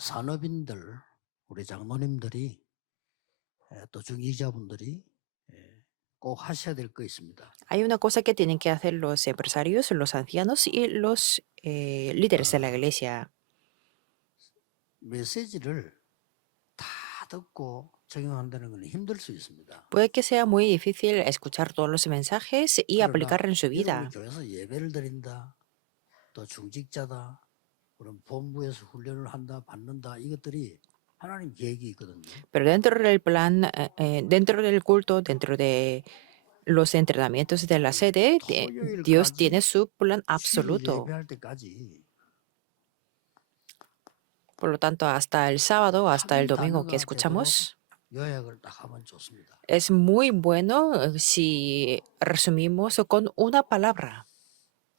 산업인들, 우리 장로님들이 또 중직자분들이 꼭 하셔야 될 거 있습니다. Hay una cosa que tienen que hacer los empresarios, los ancianos y los líderes de la 어, iglesia. 메시지를 다 듣고 적용한다는 건 힘들 수 있습니다. Puede que sea muy difícil escuchar todos los mensajes y 그러나 aplicar en su 여러분이 vida. 교회에서 예배를 드린다, 또 중직자다, 그런 본부에서 훈련을 한다, 받는다, 이것들이 하나님 계획이 있거든요. Pero dentro del plan, dentro del culto, dentro de los entrenamientos de la sede, Dios tiene 토요일까지 su plan 주일 absoluto. 예배할 때까지 Por lo tanto, hasta el sábado, hasta el 한 domingo que 단어가 되도록 escuchamos, 요약을 딱 하면 좋습니다. es muy bueno si resumimos con una palabra.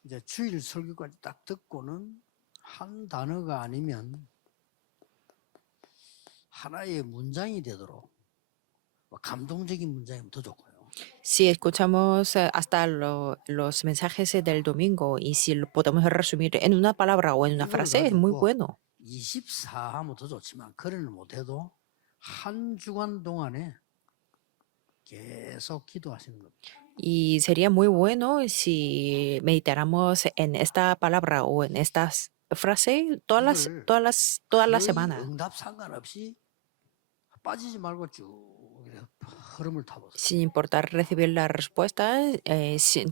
이제 주일 설교까지 딱 듣고는 한 단어가 아니면 하나의 문장이 되도록 감동적인 문장이면 더 좋고요. Si escuchamos hasta los mensajes del domingo y si lo podemos resumir en una palabra o en una 이걸 frase, es muy 가지고 bueno. 24 하면 더 좋지만 그래는 못해도 한 주간 동안에 계속 기도하시는 겁니다. Y sería muy bueno si meditáramos en esta palabra o en esta frase 이걸 toda la 거의 semana, 응답 상관없이 빠지지 말고 쭉 이렇게 흐름을 타보세요. sin importar recibir la respuesta.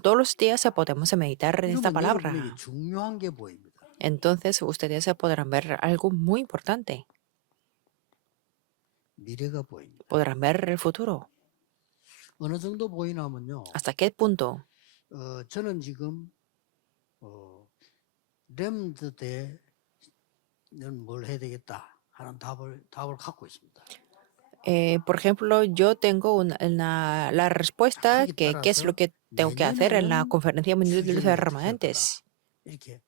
Todos los días podemos meditar en esta 이러면 여러분에게 palabra. 중요한 게 보입니다. Entonces ustedes podrán ver algo muy importante, 미래가 보입니다. podrán ver el futuro. 어느 정도 보이냐면요. ¿Hasta qué punto? 저는 지금 렘드 때는 뭘 해야 되겠다 하는 답을 갖고 있습니다. Por ejemplo, yo tengo la respuesta 거기 que qué es lo 따라서 que tengo que hacer en la 내년에는 Conferencia Mundial de los 주제를 어떻게 할 거다 Remanentes. 이렇게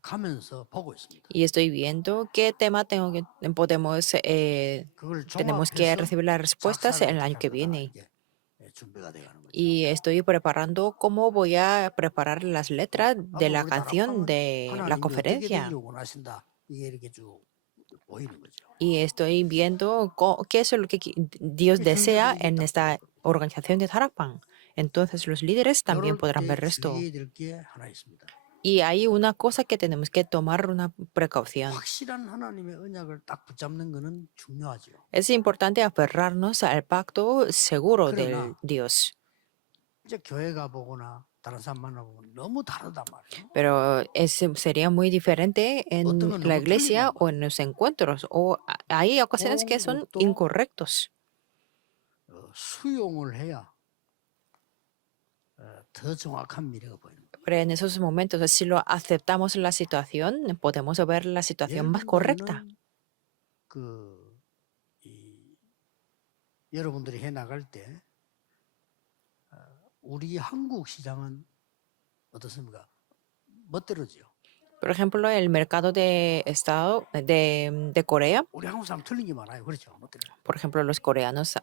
가면서 보고 있습니다. Y estoy viendo qué tema 그걸 tenemos que 종합해서 recibir las respuestas 작사를 el 어떻게 año 할 que 거다 viene. 이게 준비가 돼가는 거죠. Y estoy preparando cómo voy a preparar las letras de 앞으로 la 우리 canción 다락방은 de la 하나님이 어떻게 conferencia. 되기를 원하신다 이게 이렇게 쭉 보이는 거죠. Y estoy viendo qué es lo que Dios 이 desea 형제들이 이게 en 딱 esta 보이는 거예요. organización de Tarapan. Entonces los líderes también 이럴 podrán 때 ver esto. 주의해야 될 게 하나 있습니다. Y hay una cosa que tenemos que tomar una precaución. 확실한 하나님의 언약을 딱 붙잡는 것은 중요하죠. Es importante aferrarnos al pacto seguro del 그러나 Dios. 이제 교회 가보거나 다른 사람 만나보면 너무 다르단 말이에요. Pero sería muy diferente 어떤 en 건 la 너무 iglesia 틀린단 o en 말이에요. los encuentros. O hay ocasiones que son 그것도 incorrectos. 수용을 해야 더 정확한 미래가 보입니다. Pero en esos momentos, si lo aceptamos la situación, podemos ver la situación 예를 más correcta. 든다면은 여러분들이 해 나갈 때 우리 한국 시장은 어떻습니까? 멋대로지요. Por ejemplo, el mercado de de Corea, 우리 한국 사람 틀린 게 많아요. 그렇죠? 멋대로. por ejemplo, los coreanos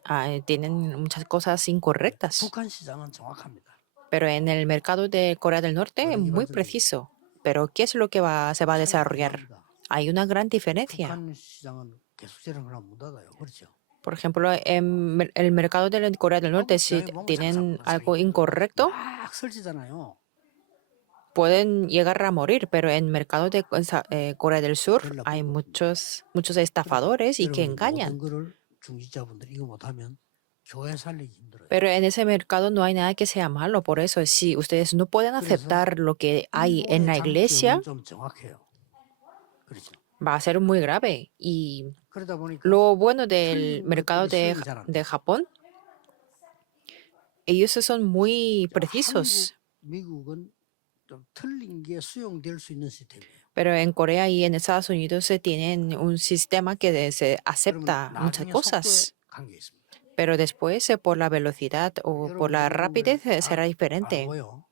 tienen muchas cosas incorrectas. 북한 시장은 정확합니다. Pero en el mercado de Corea del Norte es muy 기반적인 preciso. Pero ¿qué es lo que se va a 차이가 desarrollar? 큽니다. Hay una gran diferencia. 북한 시장은 계속 저런 거나 못 닫아요. 그렇죠? Por ejemplo, en el mercado de Corea del Norte, 한국 si 시장에 보면 tienen 장사꾼은 algo 자기들 incorrecto, 막 설치잖아요. pueden llegar a morir. Pero en el mercado de Corea del Sur 그러려고 hay 그러고. muchos estafadores y que 여러분이 모든 engañan. 거를 중직자분들이 이거 못하면 교회 살리기 힘들어요. Pero en ese mercado no hay nada que sea malo. Por eso, si ustedes no pueden 그래서 aceptar lo que hay en 일본의 la iglesia, 장점은 좀 정확해요. 그렇죠. va a ser muy grave. Y 그러다 보니까 lo bueno del 틀린 mercado 것들이 수용이 잘 안 de 돼요. Japón, ellos son muy precisos. 미국은 좀 틀린 게 수용될 수 있는 시스템이에요. Pero en Corea y en Estados Unidos se tienen un sistema que se 그러면 acepta muchas 나중에 속도에 cosas. 관계 있습니다. Pero después, por la velocidad o por la rapidez, será diferente. 알고요.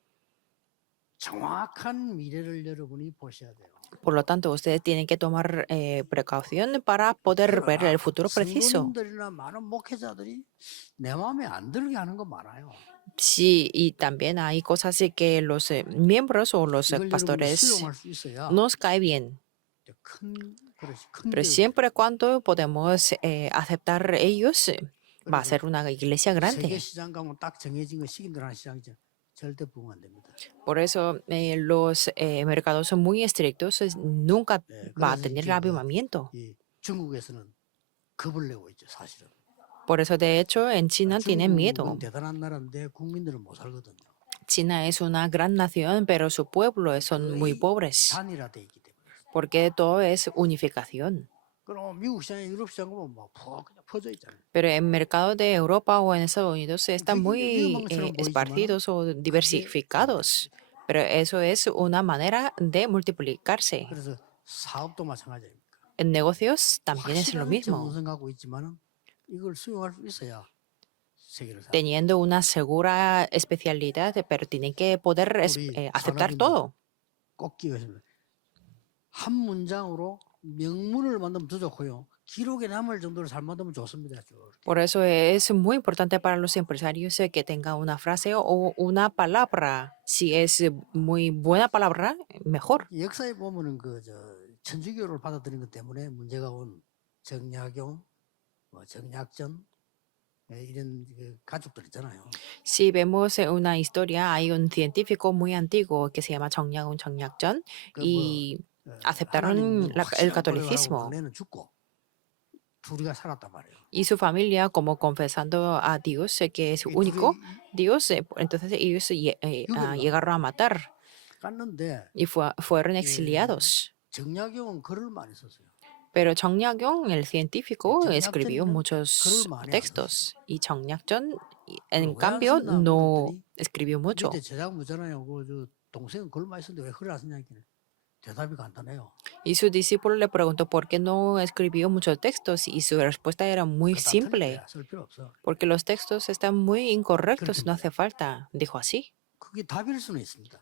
정확한 미래를 여러분이 보셔야 돼요. Por lo tanto, ustedes tienen que tomar precaución para poder ver el futuro preciso. 성도님들이나 많은 목회자들이 내 마음에 안 들게 하는 거 많아요. Sí, y también hay cosas que los miembros o los 이걸 여러분이 pastores 수용할 수 있어야 nos cae bien. 큰 Pero 교회가 siempre cuando podemos aceptar ellos, va a 그래서 ser una iglesia 세계 grande. 시장 가면 딱 정해진 거 식인들 하는 시장이죠. 절대 부응 안 됩니다. Por eso los mercados son muy estrictos, nunca 예, va a 그래서 tener 이제 el avivamiento. 이 중국에서는 겁을 내고 있죠, 사실은. Por eso, de hecho, en China tienen miedo. 중국은 대단한 나라인데 국민들은 못 살거든요. China es una gran nación, pero su pueblo son muy 거의 pobres, 단일화돼 있기 때문에. porque todo es unificación. 그럼 미국 시장, 유럽 시장 보면 막 그냥 퍼져 있잖아요. Pero en mercado de Europa o en Estados Unidos están 그게 muy 위험한 것처럼 보이지만은 esparcidos o 그게 diversificados. Pero eso es una manera de multiplicarse. 그래서 사업도 마찬가지 아닙니까? En negocios también es lo 확실한 mismo. 전문성 갖고 있지만은 이걸 수용할 수 있어야 세계를 살. Teniendo una segura especialidad, pero tienen que poder 우리 aceptar 산업인들 todo. 꼭 기억하십니다. 한 문장으로 명문을 만들면 더 좋고요. 기록에 남을 정도로 잘 만들면 좋습니다. 저렇게. Por eso es muy importante para los empresarios que tengan una frase o una palabra. Si es muy buena palabra, mejor. 역사에 보면은 그저 천주교를 받아들인 것 때문에 문제가 온 정약용, 뭐 정약전 이런 그 가족들 있잖아요. Si vemos una historia, hay un científico muy antiguo que se llama 정약용 정약전 그뭐 y 하나님 aceptaron 믿는 el 확실한 고백을 하고 catolicismo. 막내는 죽고 둘이가 살았단 말이에요. Y su familia, como confesando a Dios que es 이 único 둘이 Dios, entonces ellos 유배를 llegaron a matar 갔는데 y fueron 예, exiliados. 정약용은 글을 많이 썼어요. Pero 정약용, el científico, escribió 정약전이는 글을 muchos 많이 안 썼어요. textos y 정약전, en 왜안 cambio, 썼나 no 물었더니 escribió mucho. 밑에 제작 묻잖아요. 그저 동생은 글 많이 썼는데 왜 글을 안 썼냐 했더니 대답이 간단해요. Y su discípulo le preguntó por qué no escribió muchos textos y su respuesta era muy 그다 틀린 simple, 거야. 쓸 필요 없어. porque los textos están muy incorrectos, 그렇게 no 말해요. hace falta. Dijo así. 그게 답일 수는 있습니다.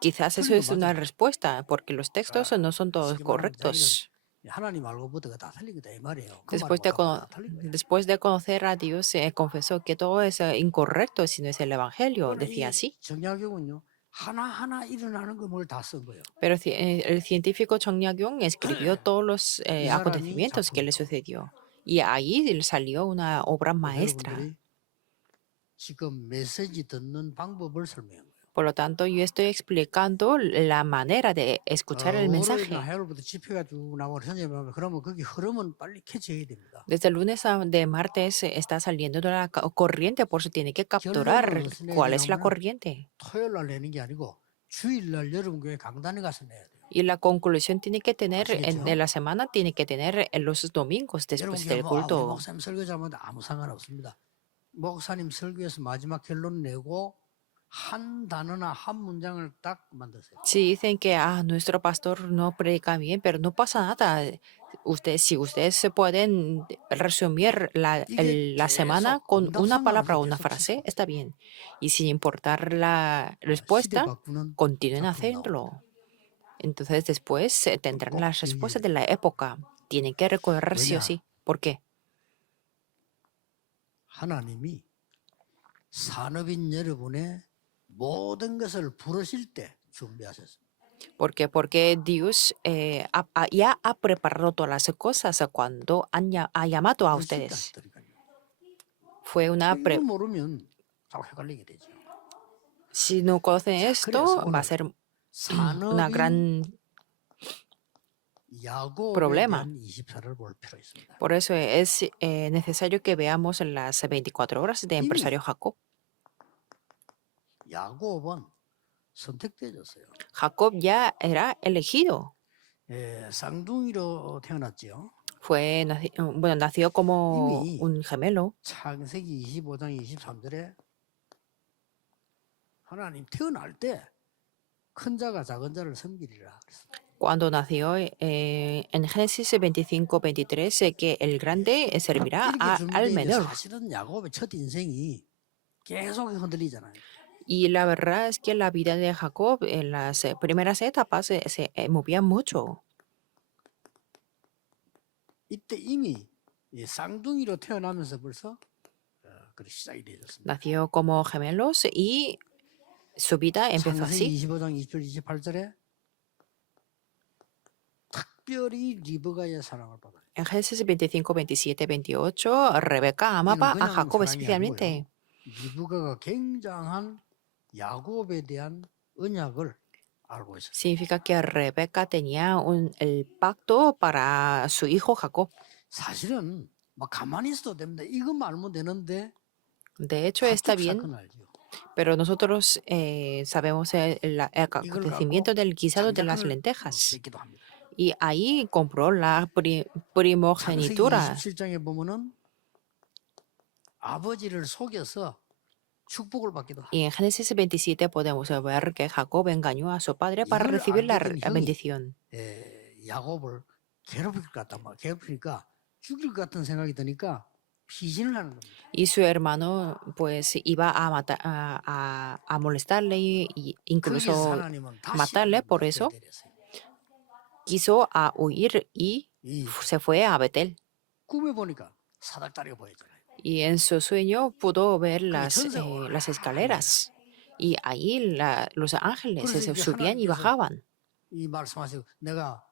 Quizás eso 틀린 거 es una 맞아요. respuesta, porque los textos no son todos 쉽게 말하면 자기는 correctos. 하나님 알고 보다가 다 틀린 거다 이 말이에요. 그 말 못하고 다 틀린 거야. Después de conocer a Dios, confesó que todo es incorrecto si no es el Evangelio, 그러나 decía 이 así. 정약용은요 하나하나 일어나는 거 뭘 다 쓴 거예요. Pero el científico 정약용 escribió todos los 이 사람이 acontecimientos que le 작품이죠. sucedió. Y ahí le salió una obra 그래서 maestra. 여러분들이 지금 메시지 듣는 방법을 설명한 거예요. Por lo tanto, yo estoy explicando la manera de escuchar el 월요일이나 mensaje. 화요일부터 집회가 쭉 나오고 선생님하면 그러면 거기 흐름은 빨리 캐치해야 됩니다. Desde el lunes de martes está saliendo de la corriente, por eso tiene que capturar 결론을 무슨 내야 cuál es la 되냐면은 corriente. 토요일 날 내는 게 아니고 주일날 여러분 교회 강단에 가서 내야 돼요. Y la conclusión tiene que tener, 아시겠죠? de la semana, tiene que tener en los domingos 여러분 después 교회 del 뭐 우리 culto. 목사님 설교 잘못하면 아무 상관없습니다. 목사님 설교에서 마지막 결론 내고 한 단어나 한 문장을 딱 만드세요. Si dicen que nuestro pastor no predica bien, pero no pasa nada. Si ustedes se pueden resumir 이게 la semana con una 응답성만 palabra o 없이 una 계속 frase, 치고 está bien. Y sin importar la 시대 respuesta, 바꾸는 continúen 작품 나옵니다. haciéndolo. Entonces después tendrán 꼭 las respuestas 기억해야 de la época. Tienen que recorrer sí o 왜냐? sí. ¿Por qué? 하나님이 산업인 여러분의 모든 것을 부르실 때 준비하셨습니다. Porque Dios ya ha preparado todas las cosas cuando ha llamado a 부르실 때 ustedes. 하셨다니까요. Fue una 이걸 모르면 자꾸 헷갈리게 되죠. Si no conocen 자, esto, 그래서 va a 오늘 ser una 산업인 gran 야곱에 problema. 대한 24를 볼 필요 있습니다. Por eso es necesario que veamos las 24 horas de 이미 empresario Jacob. 야곱은 선택되었어요. Jacob ya era elegido. 쌍둥이로 태어났지요. Bueno, nació como 이미 un gemelo. 창세기 25장 23절에 하나님 태어날 때 큰 자가 작은 자를 섬기리라 그랬어요. Cuando nació en Génesis 25, 23, que el grande servirá 이렇게 al 준비되어 있는데 menor. 사실은 야곱의 첫 인생이 계속 흔들리잖아요. Y la verdad es que la vida de Jacob en las primeras etapas se movía mucho. 이때 이미 이 쌍둥이로 태어나면서 벌써 그런 시작이 되었습니다. Nació como gemelos y su vida empezó 창세기 así. 25장 27, 28절에 특별히 리브가의 사랑을 받아요. En Génesis 25, 27, 28, Rebeca amaba 이는 a 그냥 Jacob 사랑이 아니고요. especialmente. 리브가가 굉장한 야곱에 대한 언약을 알고 있었어요. Significa que Rebeca tenía el pacto para su hijo Jacob. 사실은 막 가만히 있어도 됩니다. 이것만 알면 되는데 De hecho, está 가축 bien, 사건 알죠. pero nosotros sabemos el 이걸 갖고 acontecimiento del guisado de las 장자권을 lentejas. 뺏기도 합니다. Y ahí compró la 창세기 primogenitura. 27장에 보면은 아버지를 속여서 축복을 받기도 합니다. Y en Génesis 27 podemos ver que Jacob engañó a su padre para 이걸 recibir la 알게 된 형이 bendición. 야곱을 괴롭힐 것 같단 말이야. 괴롭히니까 죽일 것 같은 생각이 드니까 피신을 하는 겁니다. Y su hermano pues iba a matar, a molestarle y 거기서 incluso 하나님은 다시 matarle. Por eso 베델에서 quiso a huir y 이 se fue a Betel. 꿈에 보니까 사닥다리가 보였잖아요. Y en su sueño pudo ver 천사가 las escaleras. Y ahí los ángeles 그래서 이제 subían y 하나님께서 bajaban. 이 말씀하시고 내가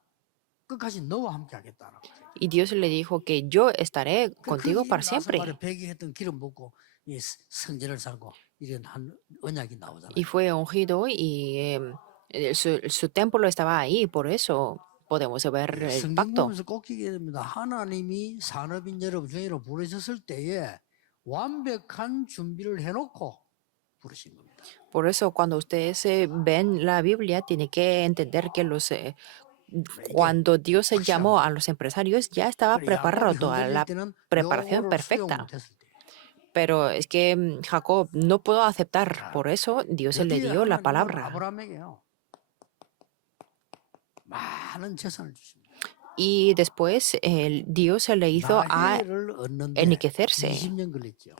끝까지 너와 함께 하겠다라고. Y Dios le dijo que yo estaré 그 contigo 일을 para 나서 siempre. 말에 배기했던 기름 붓고 이 성전을 살고 이런 한 언약이 나오잖아요. Y fue ungido y su templo estaba ahí. Por eso podemos ver el 성경 pacto. 보면서 꼭 기억해야 됩니다. 하나님이 산업인 여러분 중에로 부르셨을 때에 완벽한 준비를 해놓고 부르신 겁니다. Por eso cuando ustedes ven la Biblia, tienen que entender que cuando Dios se llamó a los empresarios, ya estaba preparado toda la preparación perfecta. Pero es que Jacob no pudo aceptar, por eso Dios le dio la palabra. 아브라함에게요. 많은 재산을 주십니다. Y después Dios le hizo a 라헬을 얻는데 enriquecerse. 20년 걸렸죠.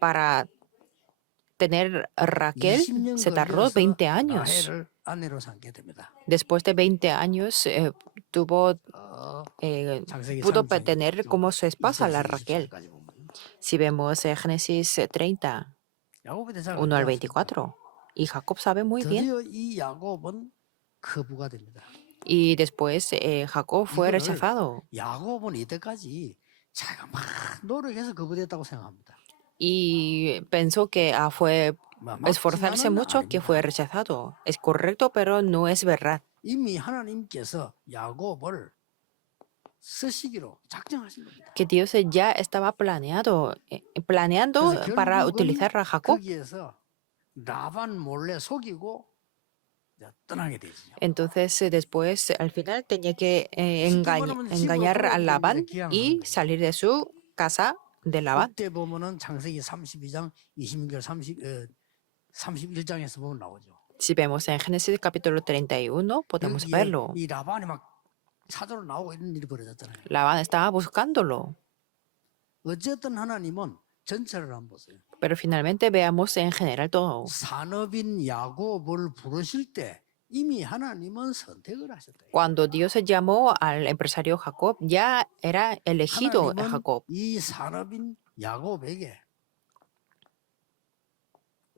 Para tener Raquel 20년 se tardó 걸려서 20 años. 라헬을 아내로 삼게 됩니다. Después de 20 años tuvo, 창세기 pudo 3장 tener como su esposa la 1절에서 Raquel. 24절까지 보면 Si vemos Génesis 30, 야곱에 대해서 1 al 24. Y Jacob sabe muy bien. 드디어 이 야곱은 거부가 됩니다. Y después Jacob fue 이거를 rechazado. 야곱은 이때까지 자기가 막 노력해서 거부됐다고 생각합니다. Y pensó que fue esforzarse mucho que fue rechazado. Es correcto, pero no es verdad. 이미 하나님께서 야곱을 쓰시기로 작정하신 겁니다. Que Dios ya estaba planeando 그래서 para 결국은 utilizar a Jacob. 거기에서 라반 몰래 속이고 이제 떠나게 되죠. Entonces después al final tenía que engañar a Labán y salir de su casa de Labán. 그때 보면은 창세기 32장 26절 31장에서 보면 나오죠. Si vemos en Génesis capítulo 31, podemos 여기에 verlo. 이 라반이 막 찾으러 나오고 이런 일이 벌어졌잖아요. Labán estaba buscándolo. 어쨌든 하나님은 전체를 한번 보세요. Pero finalmente veamos en general todo. 산업인 야곱을 부르실 때 이미 하나님은 선택을 하셨다. Cuando Dios llamó al empresario Jacob, ya era elegido 하나님은 Jacob. 이 산업인 야곱에게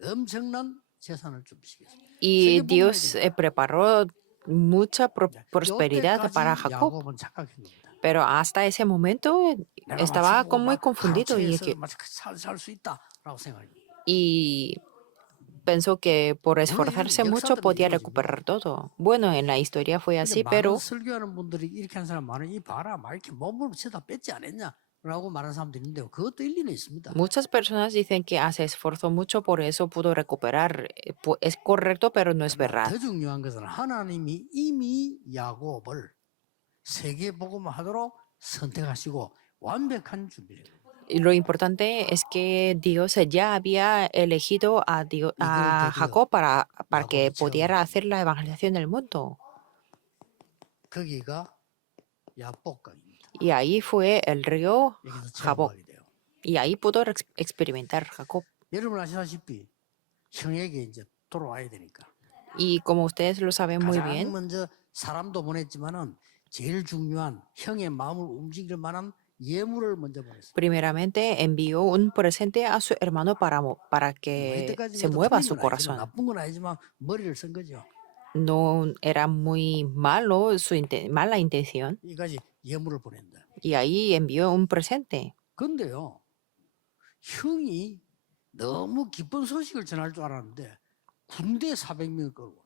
엄청난 재산을 주시겠습니다. Y 세계 Dios 복음에 preparó mucha prosperidad para Jacob. 야곱은 착각한 겁니다. Pero hasta ese momento 내가 estaba 마치 muy confundido 살수 있다라고 생각해요. y pensó que por esforzarse mucho podía recuperar todo. Bueno, en la historia fue así, 많은 pero 설교하는 분들이 이렇게 하는 사람 많은 이 봐라 막 이렇게 몸을 채다 뺐지 않았냐라고 말하는 사람들이 있는데 그것도 일리는 있습니다. muchas personas dicen que se esforzó mucho, por eso pudo recuperar. Es correcto, pero no es verdad. 더 중요한 것은 하나님이 이미 야곱을 세계 복음화하도록 선택하시고 완벽한 준비를 해요. Y lo importante es que Dios ya había elegido a Jacob para que pudiera hacer la evangelización del mundo. 거기가 야복강입니다. Y ahí fue el río 여기서 Jaboc. 체험하게 돼요. Y ahí pudo experimentar Jacob. 여러분 아시다시피 형에게 이제 돌아와야 되니까. Y como ustedes lo saben muy 가장 bien, 먼저 사람도 보냈지만은 제일 중요한 형의 마음을 움직일 만한 예물을 먼저 보냈어요. primeramente envió un presente a su hermano para que se mueva su corazón. 나쁜 건 아니지만 머리를 쓴 거죠. no era muy malo su mala intención 이까지 예물을 보낸다. y ahí envió un presente. 근데요, 형이 너무 기쁜 소식을 전할 줄 알았는데 군대 400명을 끌고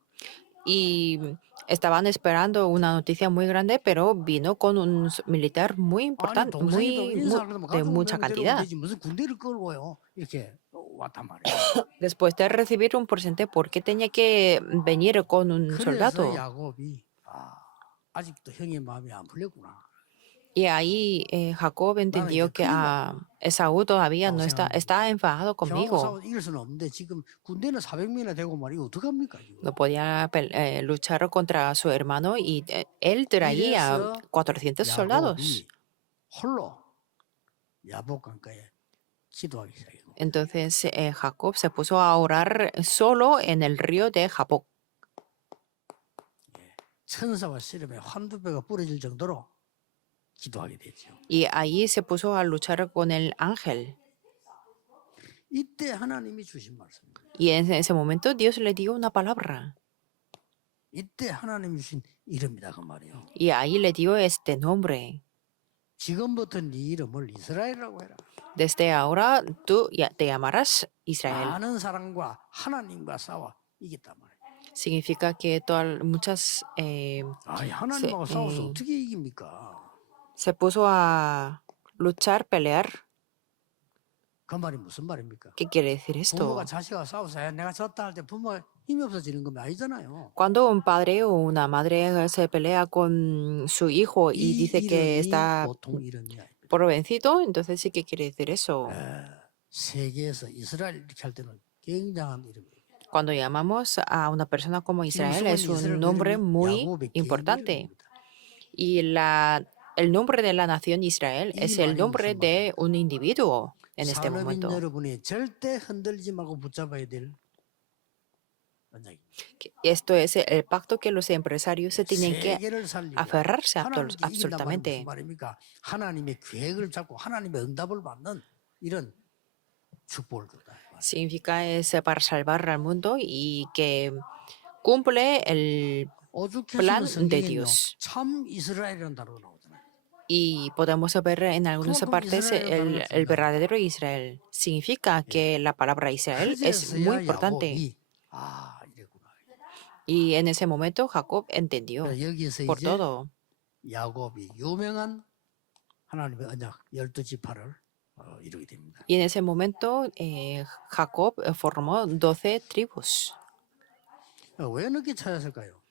Y estaban esperando una noticia muy grande, pero vino con un militar muy 아니 importante, 동생이도 인사를 그러면 de 가족 mucha 명 데려오면 cantidad. 되지 무슨 군대를 끌고요 이렇게 왔단 말이에요. Después de recibir un presente, ¿por qué tenía que venir con un 그래서 soldado? 야곱이 아직도 형의 마음이 안 풀렸구나. Y ahí Jacob entendió que Esaú todavía no está enfadado 형하고 conmigo. 싸워 이길 수는 없는데 지금 군대는 400명이나 되고 말이야 어떡합니까 지금. No podía luchar contra su hermano y él traía 이래서 400 soldados. 야곱이 홀로 야복강가에 기도하기 시작해요. Entonces Jacob se puso a orar solo en el río de Jaboc. 천사와 씨름에 한두 배가 부러질 정도로 기도하게 됐죠. Y ahí se puso a luchar con el ángel. 이때 하나님이 주신 말씀입니다. Y en ese momento Dios le dio una palabra. 이때 하나님이 주신 이름이다 그 말이에요. Y ahí le dio este nombre. 지금부터 네 이름을 이스라엘이라고 해라. Desde ahora tú ya te llamarás Israel. 많은 사람과 하나님과 싸워 이겼단 말이에요. Significa que muchas 아니 하나님하고 싸워서 어떻게 이깁니까? se puso a luchar, pelear. 그 말이 무슨 말입니까? ¿Qué quiere decir esto? 부모가 자식하고 싸워서 내가 졌다 할 때 부모가 힘이 없어지는 건 아니잖아요. Cuando un padre o una madre se pelea con su hijo y 이 dice que 이름이 está 보통 이름이 아닙니다. por vencido, entonces sí que quiere decir eso. 세계에서 이스라엘 이렇게 할 때는 굉장한 이름이에요. Cuando llamamos a una persona como Israel es un nombre muy importante. Y el nombre de la nación Israel es el nombre de un individuo en este momento. 여러분이 절대 흔들지 말고 붙잡아야 될 언약입니다. Esto es el pacto que los empresarios se tienen que 세계를 살리고 aferrarse 하나님께 이긴단 말이 무슨 absolutamente. 말입니까? 하나님의 계획을 잡고 하나님의 응답을 받는 이런 축복을 줬다. Significa es para salvar al mundo y que cumple el plan 오죽했으면 de 성경에는요 Dios. 참 이스라엘이라는 단어가 나오잖아요. Y podemos ver en algunas 그만큼 partes 이스라엘이라는 el 단어가 verdadero Israel. Significa que la palabra Israel es muy 그제서야 importante. 야곱이 이랬구나. Y en ese momento Jacob entendió 그래서 여기서 por 이제 todo. 야곱이 유명한 하나님의 언약 12지파를 이루게 됩니다. Y en ese momento Jacob formó 12 tribus. 왜 늦게 찾았을까요?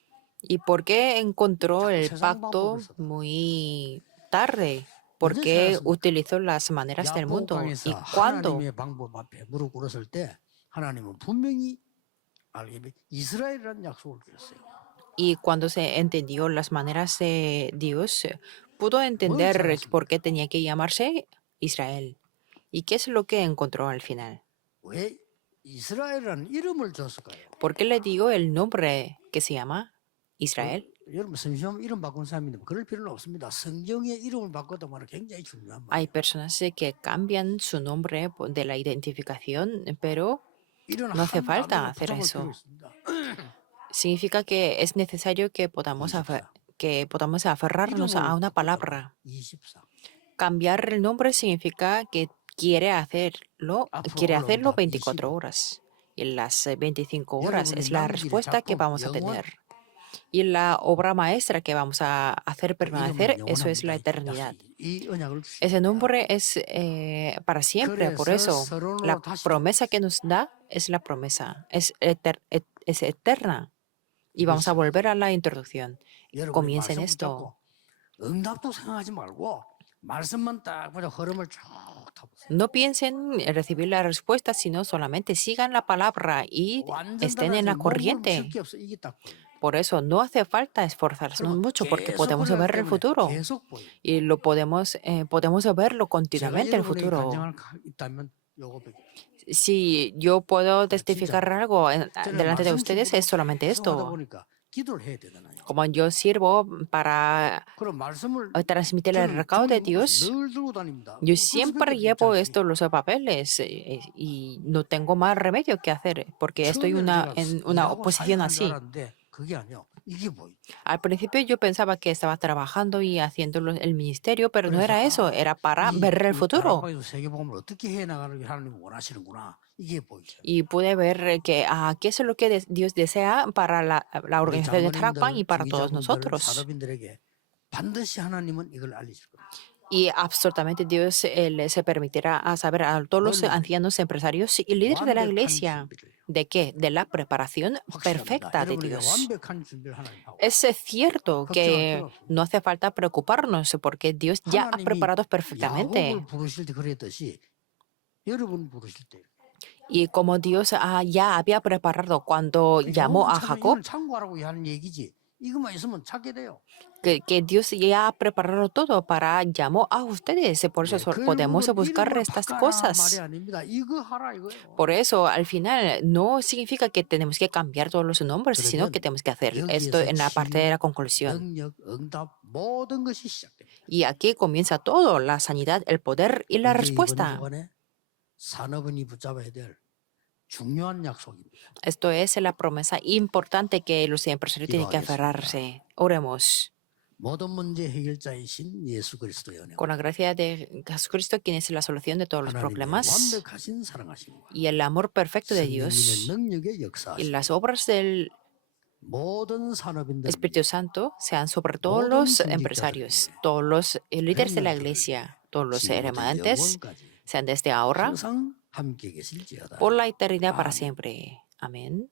¿Y por qué encontró el 세상 pacto 방법을 썼다. muy tarde? ¿Por 언제 qué 찾았습니까? utilizó las maneras del mundo? 야복강에서 ¿Y cuándo? 하나님의 방법 앞에 무릎 꿇었을 때 하나님은 분명히 알게 이스라엘이라는 약속을 주셨어요. Y cuando se entendió las maneras de Dios, pudo entender 찾았습니까? por qué tenía que llamarse Israel. ¿Y qué es lo que encontró al final? 왜 이스라엘이라는 이름을 줬을까요? ¿Por qué le dio el nombre que se llama Israel? 여러분 성경 이름 바꾼 사람이 있는데 그럴 필요는 없습니다. 성경의 이름을 바꿔도 말은 굉장히 중요한 Hay 말이에요. personas que cambian su nombre de la identificación, pero 이런 no hace 한 falta 단어를 hacer 붙잡을 eso. 필요 있습니다. Significa que es necesario que podamos, 24. que podamos aferrarnos a 이름을 una 바꿨다고 palabra. 24. Cambiar el nombre significa que quiere hacerlo 앞으로 올라온다. 24 25. horas. Y las 25 horas 여러분이 es la 남기를 respuesta que 잡고 vamos a 영원 tener. Y la obra maestra que vamos a hacer permanecer, 이름은 eso es la 영원합니다. eternidad. 이 언약을 주십니다. Ese nombre es para siempre, por 그래서 eso 서론으로 la 다시 promesa que nos da es la promesa, es eterna. Y vamos a volver a la introducción. 여러분이 Comiencen 말씀 esto. 붙잡고 응답도 생각하지 말고 말씀만 딱 보자 흐름을 쭉 타보세요. No piensen en recibir la respuesta, sino solamente sigan la palabra y 완전 estén en la 달라지는 몸을 corriente. 쉽게 없어 이게 딱 보여요. Por eso no hace falta esforzarnos 그리고 mucho porque 계속 podemos 그러기 ver el 때문에 futuro 계속 보여요. y lo podemos verlo 제가 continuamente el 여러분에게 futuro. 간증할 있다면 요거밖에. Si yo puedo testificar algo 저는 delante de 말씀 ustedes 기도로 es solamente 계속 하다 esto. 보니까 기도를 해야 되잖아요. Como yo sirvo para 그럼 말씀을 transmitir el recado de Dios, 늘 들고 다닙니다. yo 그럴 siempre 수밖에 llevo 없잖아요. estos los papeles y no tengo más remedio que hacer porque estoy 처음에는 제가 en una 일하고 oposición 사역하는 줄 así. 알았는데 그게 아니요. 이게 보이죠. Al principio yo pensaba que estaba trabajando y haciendo el ministerio, pero no 그래서 era eso, era para ver el futuro. 다락방에서 세계복음을 어떻게 해 나가는 하나님 원하시는구나. 이게 보이죠. Y pude ver que qué es lo que Dios desea para la 우리 organización de Trackbank y 장로님들, para todos 중위자분들, nosotros. 사도빈들에게 반드시 하나님은 이걸 알리실 겁니다. Y absolutamente Dios se permitirá a saber a todos los 뭘요? ancianos, empresarios y líderes de la 완벽한 iglesia. 준비를 ¿De qué? De la preparación 확실합니다. perfecta de 여러분에게 Dios. 완벽한 준비를 하나님 하고 Es cierto 걱정할 que 필요 없습니다. no hace falta preocuparnos porque Dios ya ha 하나님이 preparado perfectamente. 야곱을 부르실 때 그랬듯이 여러분 부르실 때 Y como Dios ya había preparado cuando llamó a Jacob, 이걸 참고하라고 하는 얘기지. 이것만 있으면 찾게 돼요. que Dios ya ha preparado todo para llamó a ustedes. Por eso podemos 결국은 buscar 이름을 estas 바꿔라 말이 cosas. 아닙니다. 이거 하라 이거예요. Por eso, al final, no significa que tenemos que cambiar todos los nombres, sino que tenemos que hacer esto en la parte de la conclusión. 능력, 응답 모든 것이 시작됩니다. Y aquí comienza todo, la sanidad, el poder y la 이게 이번 respuesta. 주간에 산업은이 붙잡아야 될 중요한 약속입니다. Esto es la promesa importante que los empresarios tienen que aferrarse. Oremos. 모든 문제 해결자이신 예수 그리스도의 은혜, Con la gracia de Jesucristo, quien es la solución de todos los 하나님의 problemas, 완벽하신 사랑하심과 y el amor perfecto de 성령님의 Dios, 능력의 y 역사하심, las obras del 모든 산업인들 Espíritu Santo sean sobre todos los empresarios, todos los líderes de la iglesia, todos los remanentes, 영원까지 sean desde ahora 항상 함께 계실지어다. por la eternidad para 아멘. siempre. Amén.